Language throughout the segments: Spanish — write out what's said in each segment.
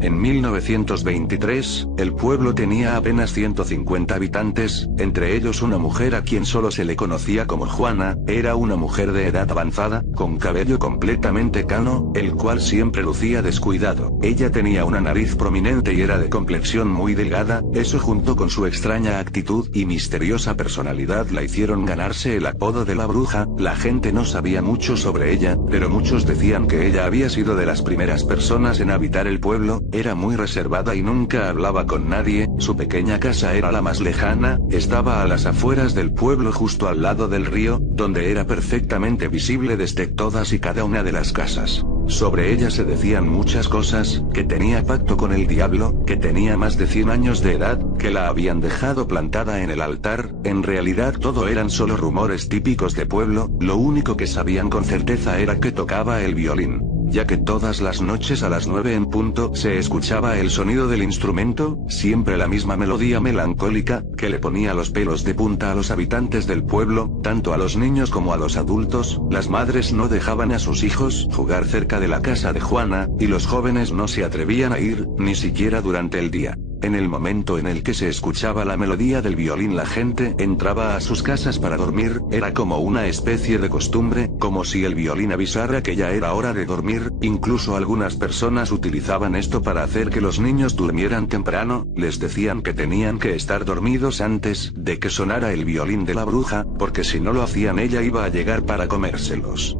En 1923, el pueblo tenía apenas 150 habitantes, entre ellos una mujer a quien solo se le conocía como Juana. Era una mujer de edad avanzada, con cabello completamente cano, el cual siempre lucía descuidado. Ella tenía una nariz prominente y era de complexión muy delgada. Eso junto con su extraña actitud y misteriosa personalidad la hicieron ganarse el apodo de la bruja. La gente no sabía mucho sobre ella, pero muchos decían que ella había sido de las primeras personas en habitar el pueblo. Era muy reservada y nunca hablaba con nadie. Su pequeña casa era la más lejana, estaba a las afueras del pueblo justo al lado del río, donde era perfectamente visible desde todas y cada una de las casas. Sobre ella se decían muchas cosas, que tenía pacto con el diablo, que tenía más de 100 años de edad, que la habían dejado plantada en el altar. En realidad todo eran solo rumores típicos de pueblo. Lo único que sabían con certeza era que tocaba el violín, ya que todas las noches a las 9 en punto se escuchaba el sonido del instrumento, siempre la misma melodía melancólica, que le ponía los pelos de punta a los habitantes del pueblo, tanto a los niños como a los adultos. Las madres no dejaban a sus hijos jugar cerca de la casa de Juana, y los jóvenes no se atrevían a ir, ni siquiera durante el día. En el momento en el que se escuchaba la melodía del violín, la gente entraba a sus casas para dormir. Era como una especie de costumbre, como si el violín avisara que ya era hora de dormir. Incluso algunas personas utilizaban esto para hacer que los niños durmieran temprano. Les decían que tenían que estar dormidos antes de que sonara el violín de la bruja, porque si no lo hacían ella iba a llegar para comérselos.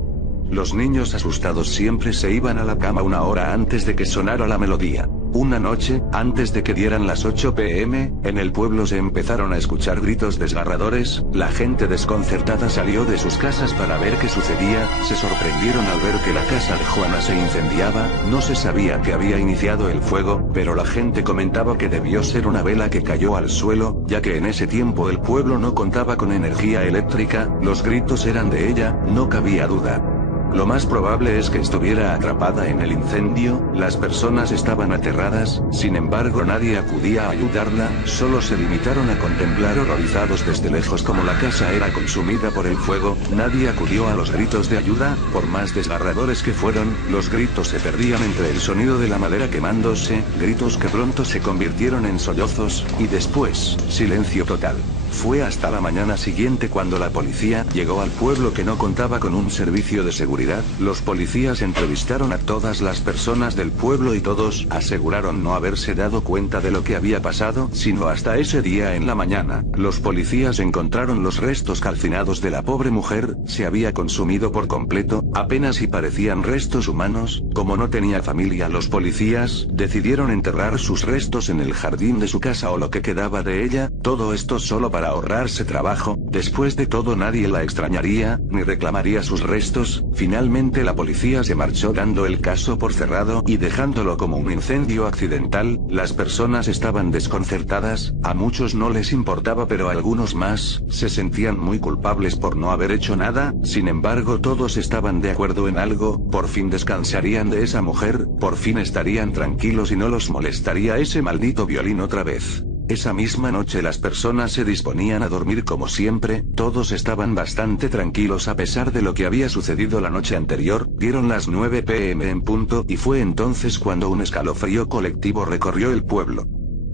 Los niños asustados siempre se iban a la cama una hora antes de que sonara la melodía. Una noche, antes de que dieran las 8 p.m., en el pueblo se empezaron a escuchar gritos desgarradores. La gente desconcertada salió de sus casas para ver qué sucedía. Se sorprendieron al ver que la casa de Juana se incendiaba. No se sabía que había iniciado el fuego, pero la gente comentaba que debió ser una vela que cayó al suelo, ya que en ese tiempo el pueblo no contaba con energía eléctrica. Los gritos eran de ella, no cabía duda. Lo más probable es que estuviera atrapada en el incendio. Las personas estaban aterradas, sin embargo nadie acudía a ayudarla, solo se limitaron a contemplar horrorizados desde lejos cómo la casa era consumida por el fuego. Nadie acudió a los gritos de ayuda, por más desgarradores que fueron. Los gritos se perdían entre el sonido de la madera quemándose, gritos que pronto se convirtieron en sollozos, y después, silencio total. Fue hasta la mañana siguiente cuando la policía llegó al pueblo, que no contaba con un servicio de seguridad. Los policías entrevistaron a todas las personas del pueblo y todos aseguraron no haberse dado cuenta de lo que había pasado, sino hasta ese día en la mañana. Los policías encontraron los restos calcinados de la pobre mujer. Se había consumido por completo, apenas si parecían restos humanos. Como no tenía familia, los policías decidieron enterrar sus restos en el jardín de su casa o lo que quedaba de ella. Todo esto solo para ahorrarse trabajo. Después de todo nadie la extrañaría, ni reclamaría sus restos. Finalmente la policía se marchó dando el caso por cerrado y dejándolo como un incendio accidental. Las personas estaban desconcertadas, a muchos no les importaba, pero algunos más se sentían muy culpables por no haber hecho nada. Sin embargo todos estaban de acuerdo en algo: por fin descansarían de esa mujer, por fin estarían tranquilos y no los molestaría ese maldito violín otra vez. Esa misma noche las personas se disponían a dormir como siempre. Todos estaban bastante tranquilos a pesar de lo que había sucedido la noche anterior. Dieron las 9 p.m. en punto, y fue entonces cuando un escalofrío colectivo recorrió el pueblo.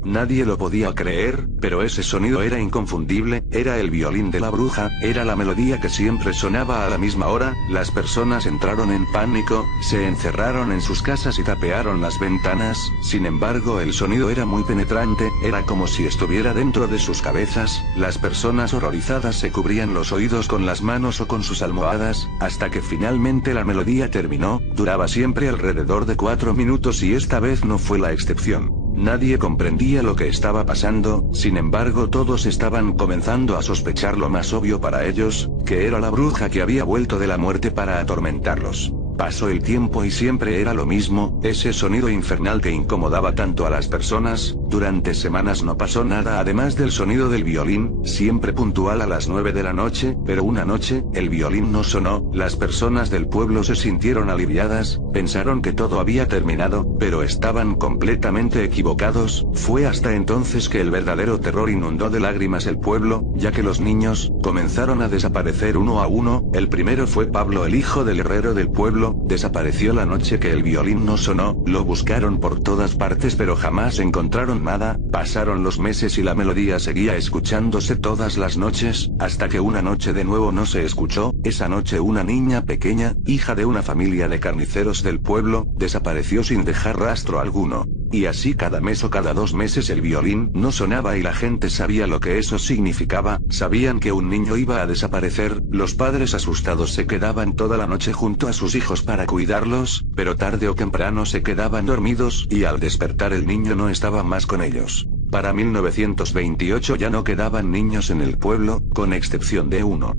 Nadie lo podía creer, pero ese sonido era inconfundible. Era el violín de la bruja, era la melodía que siempre sonaba a la misma hora. Las personas entraron en pánico, se encerraron en sus casas y tapearon las ventanas. Sin embargo el sonido era muy penetrante, era como si estuviera dentro de sus cabezas. Las personas horrorizadas se cubrían los oídos con las manos o con sus almohadas, hasta que finalmente la melodía terminó. Duraba siempre alrededor de 4 minutos y esta vez no fue la excepción. Nadie comprendía lo que estaba pasando. Sin embargo todos estaban comenzando a sospechar lo más obvio para ellos, que era la bruja que había vuelto de la muerte para atormentarlos. Pasó el tiempo y siempre era lo mismo, ese sonido infernal que incomodaba tanto a las personas. Durante semanas no pasó nada además del sonido del violín, siempre puntual a las 9 de la noche, pero una noche, el violín no sonó. Las personas del pueblo se sintieron aliviadas, Pensaron que todo había terminado, pero estaban completamente equivocados. Fue hasta entonces que el verdadero terror inundó de lágrimas el pueblo, ya que los niños comenzaron a desaparecer uno a uno. El primero fue Pablo, el hijo del herrero del pueblo. Desapareció la noche que el violín no sonó. Lo buscaron por todas partes pero jamás encontraron nada. Pasaron los meses y la melodía seguía escuchándose todas las noches, hasta que una noche de nuevo no se escuchó. Esa noche una niña pequeña, hija de una familia de carniceros del pueblo, desapareció sin dejar rastro alguno. Y así cada mes o cada 2 meses el violín no sonaba y la gente sabía lo que eso significaba. Sabían que un niño iba a desaparecer. Los padres asustados se quedaban toda la noche junto a sus hijos para cuidarlos, pero tarde o temprano se quedaban dormidos y al despertar el niño no estaba más con ellos. Para 1928 ya no quedaban niños en el pueblo, con excepción de uno.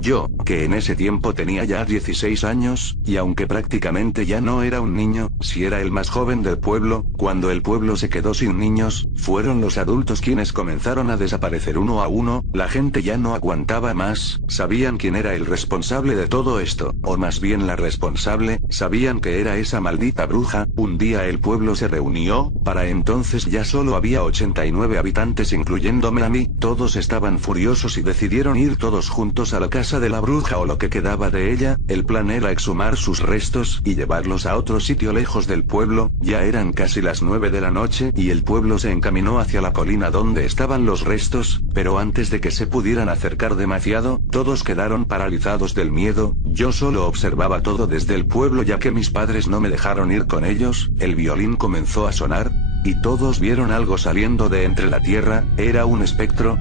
Yo, que en ese tiempo tenía ya 16 años, y aunque prácticamente ya no era un niño, si era el más joven del pueblo. Cuando el pueblo se quedó sin niños, fueron los adultos quienes comenzaron a desaparecer uno a uno. La gente ya no aguantaba más. Sabían quién era el responsable de todo esto, o más bien la responsable. Sabían que era esa maldita bruja. Un día el pueblo se reunió. Para entonces ya solo había 89 habitantes incluyéndome a mí. Todos estaban furiosos y decidieron ir todos juntos a la casa de la bruja o lo que quedaba de ella. El plan era exhumar sus restos y llevarlos a otro sitio lejos del pueblo. Ya eran casi las 9 de la noche y el pueblo se encaminó hacia la colina donde estaban los restos, pero antes de que se pudieran acercar demasiado, todos quedaron paralizados del miedo. Yo solo observaba todo desde el pueblo ya que mis padres no me dejaron ir con ellos. El violín comenzó a sonar, y todos vieron algo saliendo de entre la tierra. Era un espectro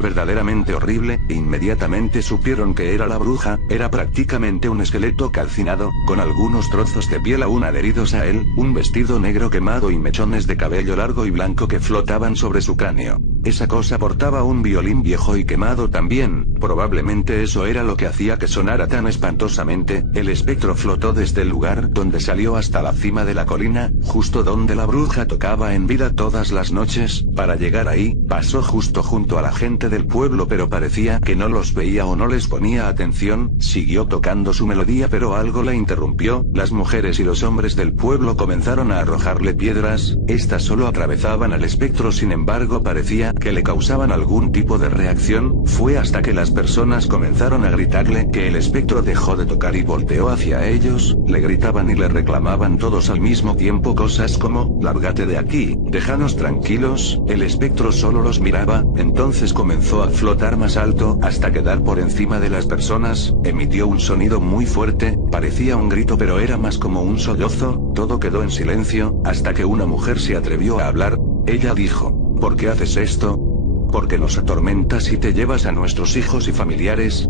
verdaderamente horrible. Inmediatamente supieron que era la bruja. Era prácticamente un esqueleto calcinado, con algunos trozos de piel aún adheridos a él, un vestido negro quemado y mechones de cabello largo y blanco que flotaban sobre su cráneo. Esa cosa portaba un violín viejo y quemado también. Probablemente eso era lo que hacía que sonara tan espantosamente. El espectro flotó desde el lugar donde salió hasta la cima de la colina, justo donde la bruja tocaba en vida todas las noches. Para llegar ahí, pasó justo junto a la gente del pueblo pero parecía que no los veía o no les ponía atención. Siguió tocando su melodía pero algo la interrumpió. Las mujeres y los hombres del pueblo comenzaron a arrojarle piedras. Estas solo atravesaban al espectro, sin embargo parecía que le causaban algún tipo de reacción. Fue hasta que las personas comenzaron a gritarle que el espectro dejó de tocar y volteó hacia ellos. Le gritaban y le reclamaban todos al mismo tiempo cosas como: lárgate de aquí, déjanos tranquilos. El espectro solo los miraba. Entonces comenzó a flotar más alto hasta quedar por encima de las personas. Emitió un sonido muy fuerte, parecía un grito pero era más como un sollozo. Todo quedó en silencio, hasta que una mujer se atrevió a hablar. Ella dijo: ¿por qué haces esto? ¿Por qué nos atormentas y te llevas a nuestros hijos y familiares?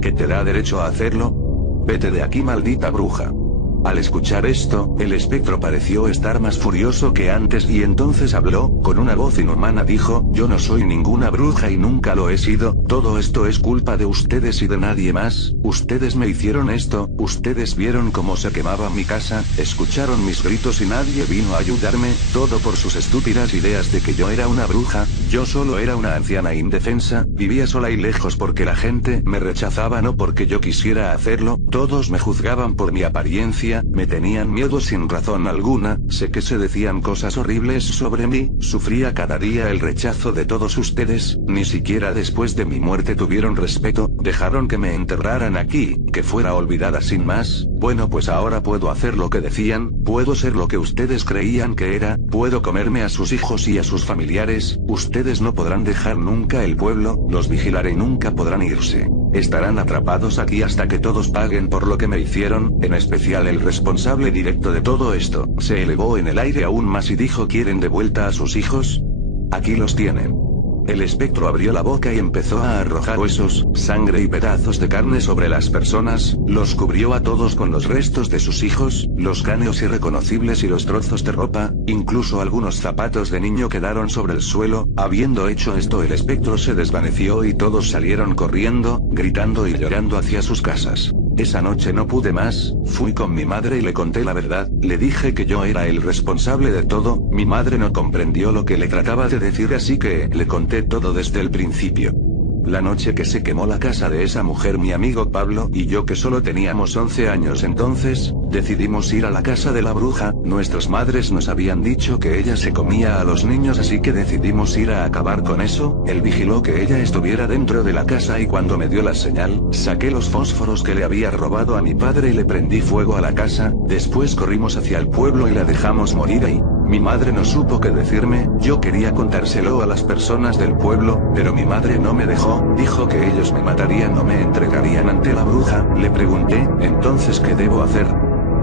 ¿Qué te da derecho a hacerlo? Vete de aquí, maldita bruja. Al escuchar esto, el espectro pareció estar más furioso que antes y entonces habló, con una voz inhumana dijo: yo no soy ninguna bruja y nunca lo he sido. Todo esto es culpa de ustedes y de nadie más. Ustedes me hicieron esto. Ustedes vieron cómo se quemaba mi casa, escucharon mis gritos y nadie vino a ayudarme. Todo por sus estúpidas ideas de que yo era una bruja. Yo solo era una anciana indefensa, vivía sola y lejos porque la gente me rechazaba, no porque yo quisiera hacerlo. Todos me juzgaban por mi apariencia, me tenían miedo sin razón alguna. Sé que se decían cosas horribles sobre mí. Sufría cada día el rechazo de todos ustedes. Ni siquiera después de mi muerte tuvieron respeto. Dejaron que me enterraran aquí, que fuera olvidada sin más. Bueno, pues ahora puedo hacer lo que decían. Puedo ser lo que ustedes creían que era. Puedo comerme a sus hijos y a sus familiares. Ustedes no podrán dejar nunca el pueblo. Los vigilaré y nunca podrán irse. Estarán atrapados aquí hasta que todos paguen por lo que me hicieron, en especial el responsable directo de todo esto. Se elevó en el aire aún más y dijo: ¿quieren de vuelta a sus hijos? Aquí los tienen. El espectro abrió la boca y empezó a arrojar huesos, sangre y pedazos de carne sobre las personas. Los cubrió a todos con los restos de sus hijos, los cráneos irreconocibles y los trozos de ropa. Incluso algunos zapatos de niño quedaron sobre el suelo. Habiendo hecho esto, el espectro se desvaneció y todos salieron corriendo, gritando y llorando hacia sus casas. Esa noche no pude más. Fui con mi madre y le conté la verdad. Le dije que yo era el responsable de todo. Mi madre no comprendió lo que le trataba de decir, así que le conté todo desde el principio. La noche que se quemó la casa de esa mujer, mi amigo Pablo y yo, que solo teníamos 11 años entonces, decidimos ir a la casa de la bruja. Nuestras madres nos habían dicho que ella se comía a los niños, así que decidimos ir a acabar con eso. Él vigiló que ella estuviera dentro de la casa y cuando me dio la señal, saqué los fósforos que le había robado a mi padre y le prendí fuego a la casa. Después corrimos hacia el pueblo y la dejamos morir ahí. Mi madre no supo qué decirme. Yo quería contárselo a las personas del pueblo, pero mi madre no me dejó. Dijo que ellos me matarían o me entregarían ante la bruja. Le pregunté, ¿entonces qué debo hacer?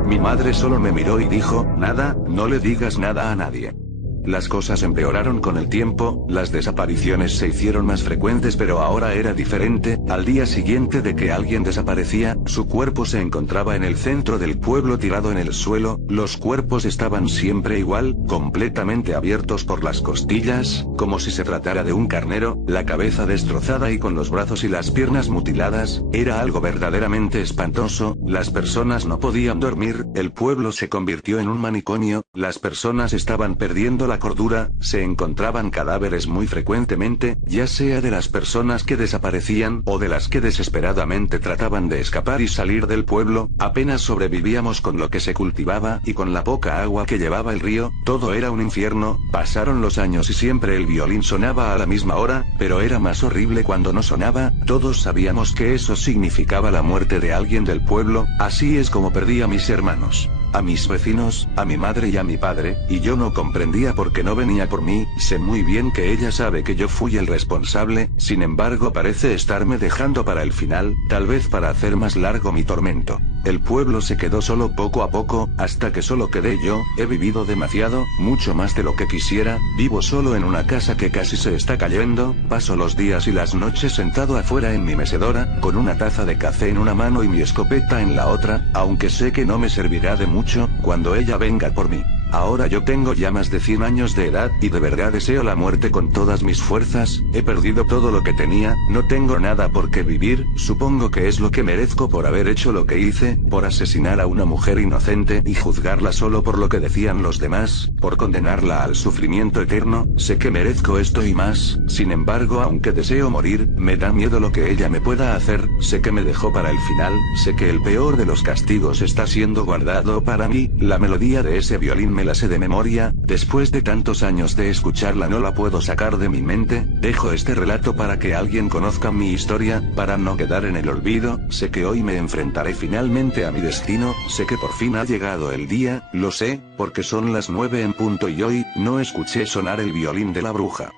Mi madre solo me miró y dijo, nada, no le digas nada a nadie. Las cosas empeoraron con el tiempo, las desapariciones se hicieron más frecuentes, pero ahora era diferente. Al día siguiente de que alguien desaparecía, su cuerpo se encontraba en el centro del pueblo tirado en el suelo. Los cuerpos estaban siempre igual, completamente abiertos por las costillas, como si se tratara de un carnero, la cabeza destrozada y con los brazos y las piernas mutiladas. Era algo verdaderamente espantoso. Las personas no podían dormir, el pueblo se convirtió en un manicomio, las personas estaban perdiendo la cordura, se encontraban cadáveres muy frecuentemente, ya sea de las personas que desaparecían o de las que desesperadamente trataban de escapar y salir del pueblo. Apenas sobrevivíamos con lo que se cultivaba y con la poca agua que llevaba el río. Todo era un infierno. Pasaron los años y siempre el violín sonaba a la misma hora, pero era más horrible cuando no sonaba. Todos sabíamos que eso significaba la muerte de alguien del pueblo. Así es como perdí a mis hermanos, a mis vecinos, a mi madre y a mi padre, y yo no comprendía por qué no venía por mí. Sé muy bien que ella sabe que yo fui el responsable, sin embargo parece estarme dejando para el final, tal vez para hacer más largo mi tormento. El pueblo se quedó solo poco a poco, hasta que solo quedé yo. He vivido demasiado, mucho más de lo que quisiera. Vivo solo en una casa que casi se está cayendo. Paso los días y las noches sentado afuera en mi mecedora, con una taza de café en una mano y mi escopeta en la otra, aunque sé que no me servirá de mucho cuando ella venga por mí. Ahora yo tengo ya más de 100 años de edad, y de verdad deseo la muerte con todas mis fuerzas. He perdido todo lo que tenía, no tengo nada por qué vivir. Supongo que es lo que merezco por haber hecho lo que hice, por asesinar a una mujer inocente y juzgarla solo por lo que decían los demás, por condenarla al sufrimiento eterno. Sé que merezco esto y más. Sin embargo, aunque deseo morir, me da miedo lo que ella me pueda hacer. Sé que me dejó para el final, sé que el peor de los castigos está siendo guardado para mí. La melodía de ese violín me la sé de memoria. Después de tantos años de escucharla no la puedo sacar de mi mente. Dejo este relato para que alguien conozca mi historia, para no quedar en el olvido. Sé que hoy me enfrentaré finalmente a mi destino, sé que por fin ha llegado el día, lo sé, porque son las 9 en punto y hoy no escuché sonar el violín de la bruja.